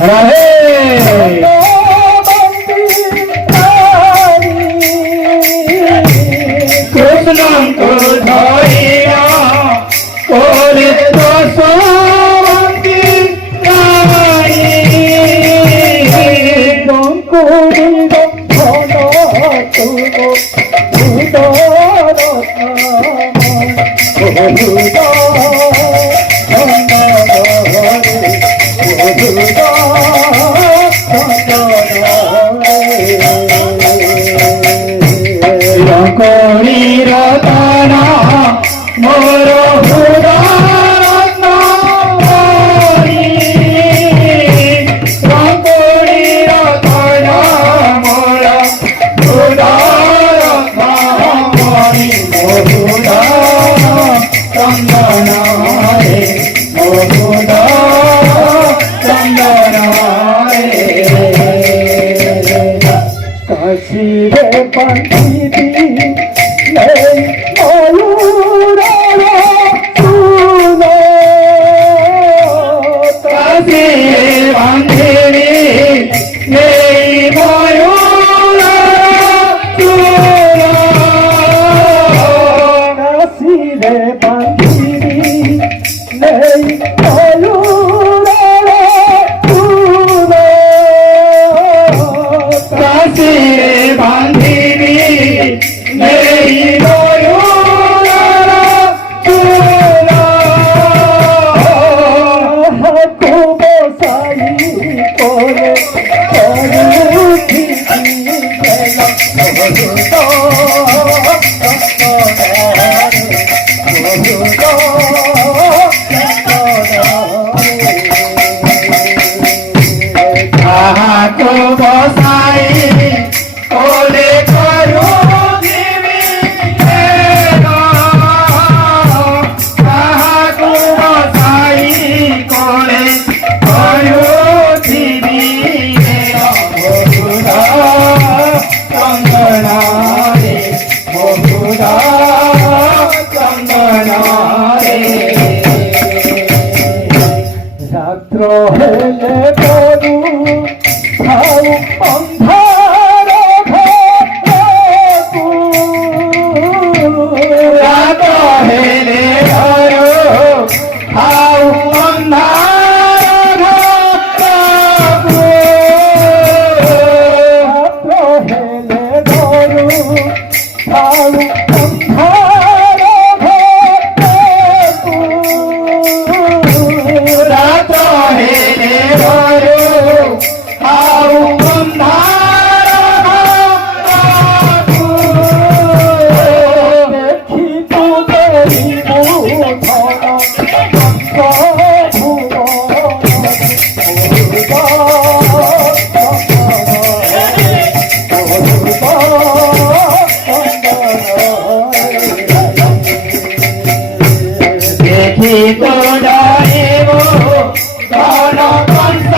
রাধে কৃষ্ণ ধরিয়া করে দশবন্দি রতনা মোর কাশিরে পান্থিবি নেই ময়ূরের চূল কাশিরে পান্থিবি নেই ময়ূরের চূল কাশিরে পান্থিবি নেই ময়ূরের চূল কাশিরে বান্ধিবি নেই ময়ূরের চূল হাত বসাই করে বসাই ওলে করু দিবি কাহাকু বসাই কোলে করু দিবি বহুধা চন্দনা রে বহুধা চন্দনা রে রাত্র হেলে করু ভাও অন্ধার রাত হেলে ধরো ভাও অন্ধার হেলে ধরো ভাও অন্ধার রাত হেলে ধরো দেখি তো ডাইব গণ কণ্ঠ